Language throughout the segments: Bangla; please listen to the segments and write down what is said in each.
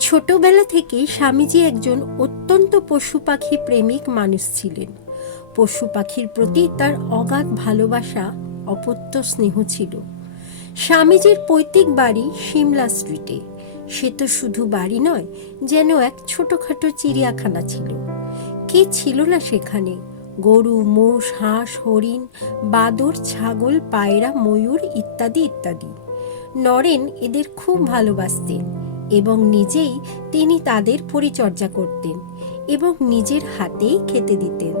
ছোটবেলা থেকে স্বামীজি একজন অত্যন্ত পশু পাখি প্রেমিক মানুষ ছিলেন। পশু পাখির প্রতি তার অগাধ ভালোবাসা, অপত্য স্নেহ ছিল। স্বামীজির পৈতৃক বাড়ি সিমলা স্ট্রিটে সে তো শুধু বাড়ি নয়, যেন এক ছোটখাটো চিড়িয়াখানা ছিল। কি ছিল না সেখানে? গরু, মোষ, হাঁস, হরিণ, বাদর, ছাগল, পায়রা, ময়ূর ইত্যাদি ইত্যাদি। নরেন এদের খুব ভালোবাসতেন এবং নিজেই তিনি তাদের পরিচর্যা করতেন এবং নিজের হাতেই খেতে দিতেন।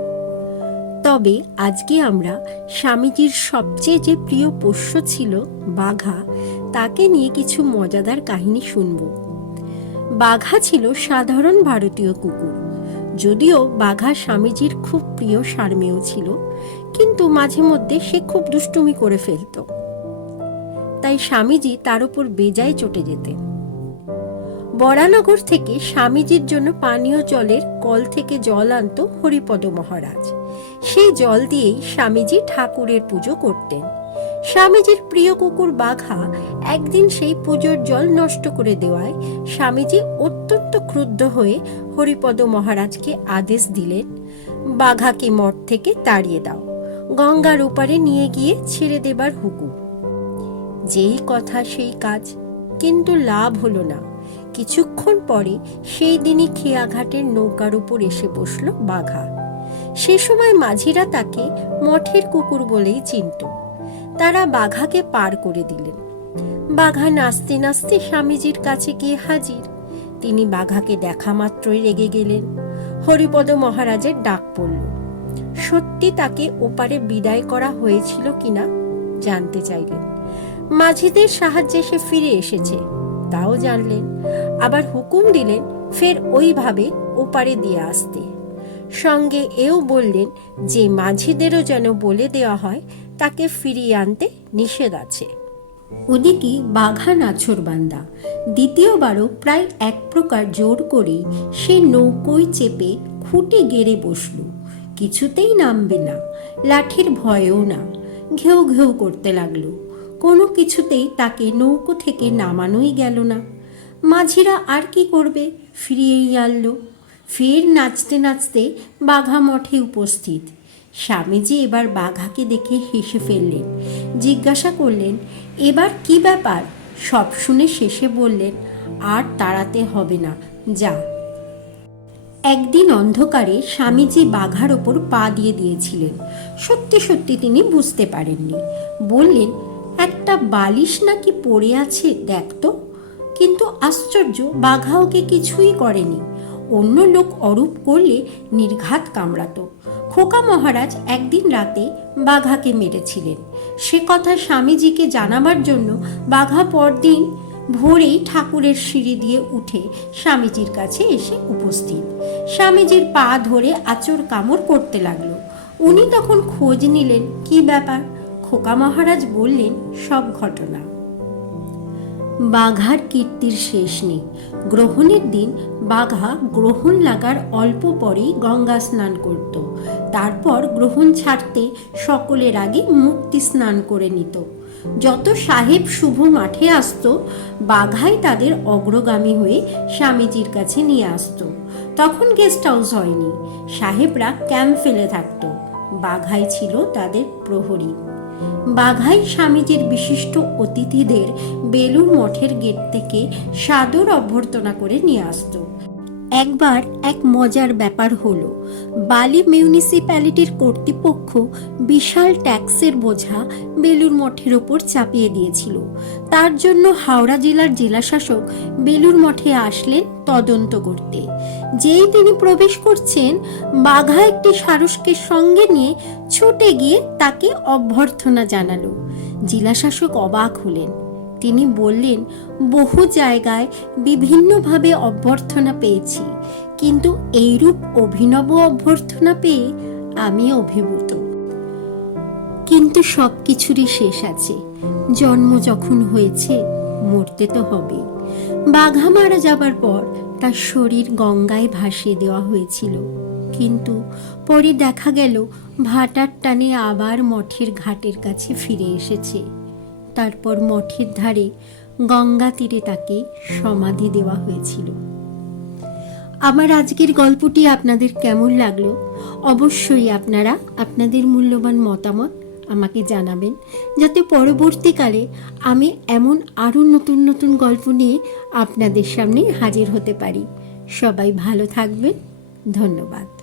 তবে আজকে আমরা স্বামীজির সবচেয়ে যে প্রিয় পোষ্য ছিল বাঘা, তাকে নিয়ে কিছু মজাদার কাহিনী শুনব। বাঘা ছিল সাধারণ ভারতীয় কুকুর। যদিও বাঘা স্বামীজির খুব প্রিয় সারমেয় ছিল, কিন্তু মাঝে মধ্যে সে খুব দুষ্টুমি করে ফেলত। তাই স্বামীজি তার উপর বেজায় চটে যেতেন। বরানগর থেকে স্বামীজির জন্য পানীয় জলের কল থেকে জল আনত হরিপদ মহারাজ। সেই জল দিয়েই স্বামীজি ঠাকুরের পুজো করতেন। স্বামীজির প্রিয় কুকুর বাঘা একদিন সেই পুজোর জল নষ্ট করে দেওয়ায় স্বামীজি অত্যন্ত ক্রুদ্ধ হয়ে হরিপদ মহারাজকে আদেশ দিলেন, বাঘাকে মঠ থেকে তাড়িয়ে দাও, গঙ্গার ওপারে নিয়ে গিয়ে ছেড়ে দেবার হুকুম। যেই কথা সেই কাজ, কিন্তু লাভ হলো না। কিছুক্ষণ পরে সেই দিনই খেয়াঘাটের নৌকার উপর এসে বসল বাঘা। সে সময় মাঝিরা তাকে মঠের কুকুর বলেই চিনত। তারা বাঘাকে পার করে দিলেন। বাঘা নাচতে নাচতে স্বামীজির কাছে গিয়ে হাজির। তিনি বাঘাকে দেখা মাত্রই রেগে গেলেন। হরিপদ মহারাজের ডাক পড়ল। সত্যি তাকে ওপারে বিদায় করা হয়েছিল কিনা জানতে চাইলেন। মাঝিদের সাহায্যে সে ফিরে এসেছে, তাও জানলেন। আবার হুকুম দিলেন ফের ওইভাবে ওপারে দিয়ে আসতে। সঙ্গে এও বললেন, যে মাঝিদেরও যেন বলে দেওয়া হয়, তাকে ফিরিয়ে আনতে নিষেধ আছে। ওদিকে বাঘা নাছরবান্দা দ্বিতীয়বারও প্রায় এক প্রকার জোর করেই সে নৌকোয় চেপে খুঁটে গেড়ে বসল। কিছুতেই নামবে না, লাঠির ভয়েও না। ঘেউ ঘেউ করতে লাগল। কোনো কিছুতেই তাকে নৌকো থেকে নামানোই গেল না। মাঝিরা আর কি করবে, ফিরিয়েই আনলো। ফের নাচতে নাচতে বাঘা মঠে উপস্থিত। স্বামীজি এবার বাঘাকে দেখে হেসে ফেললেন। জিজ্ঞাসা করলেন, এবার কি ব্যাপার? সব শুনে শেষে বললেন, আর তাড়াতে হবে না, যা। একদিন অন্ধকারে স্বামীজি বাঘার ওপর পা দিয়ে দিয়েছিলেন। সত্যি সত্যি তিনি বুঝতে পারেননি। বললেন, একটা বালিশ নাকি পড়ে আছে দেখতো কিন্তু আশ্চর্য, বাঘা ওকে কিছুই করেনি। অন্য লোক অরূপ করলে নির্ঘাত কামড়াতো। খোকা মহারাজ একদিন রাতে বাঘাকে মেরেছিলেন। সে কথা স্বামীজিকে জানাবার জন্য বাঘা পরদিন ভোরেই ঠাকুরের সিঁড়ি দিয়ে উঠে স্বামীজির কাছে এসে উপস্থিত। স্বামীজির পা ধরে আচর কামড় করতে লাগল। উনি তখন খোঁজ নিলেন, কি ব্যাপার? খোকা মহারাজ বললেন, সব ঘটনা। বাঘার কীর্তির শেষ নেই। গ্রহণের দিন বাঘা গ্রহণ লাগার অল্প পরেই গঙ্গা স্নান করত। তারপর গ্রহণ ছাড়তে সকলের আগে মুক্তি স্নান করে নিত। যত সাহেব শুভ মাঠে আসত, বাঘাই তাদের অগ্রগামী হয়ে স্বামীজির কাছে নিয়ে আসতো। তখন গেস্ট হাউস হয়নি। সাহেবরা ক্যাম্প ফেলে থাকত। বাঘাই ছিল তাদের প্রহরী। বাঘাই স্বামীজির বিশিষ্ট অতিথিদের বেলুর মঠের গেট থেকে সাদর অভ্যর্থনা করে নিয়ে আসতো। একবার এক মজার ব্যাপার হলো, বালি মিউনিসিপ্যালিটির কর্তৃপক্ষ বিশাল ট্যাক্সের বোঝা বেলুর মঠের ওপর চাপিয়ে দিয়েছিল। তার জন্য হাওড়া জেলার জেলাশাসক বেলুর মঠে আসলেন তদন্ত করতে। যেই তিনি প্রবেশ করছেন, বাঘা একটি সারসকে সঙ্গে নিয়ে ছুটে গিয়ে তাকে অভ্যর্থনা জানালো। জেলাশাসক অবাক হলেন। তিনি বললেন, বহু জায়গায় বিভিন্নভাবে অভ্যর্থনা পেয়েছি, কিন্তু এইরূপ অভিনব অভ্যর্থনা পেয়ে আমি অভিভূত। কিন্তু সব কিছুরই শেষ আছে। জন্ম যখন হয়েছে, মরতে তো হবে। বাঘা মারা যাবার পর তার শরীর গঙ্গায় ভাসিয়ে দেওয়া হয়েছিল। কিন্তু পরে দেখা গেল, ভাটার টানে আবার মঠের ঘাটের কাছে ফিরে এসেছে। তারপর মঠের ধারে গঙ্গা তীরে তাকে সমাধি দেওয়া হয়েছিল। আমার আজকের গল্পটি আপনাদের কেমন লাগল অবশ্যই আপনারা আপনাদের মূল্যবান মতামত আমাকে জানাবেন, যাতে পরবর্তীকালে আমি এমন আরও নতুন নতুন গল্প নিয়ে আপনাদের সামনে হাজির হতে পারি। সবাই ভালো থাকবেন। ধন্যবাদ।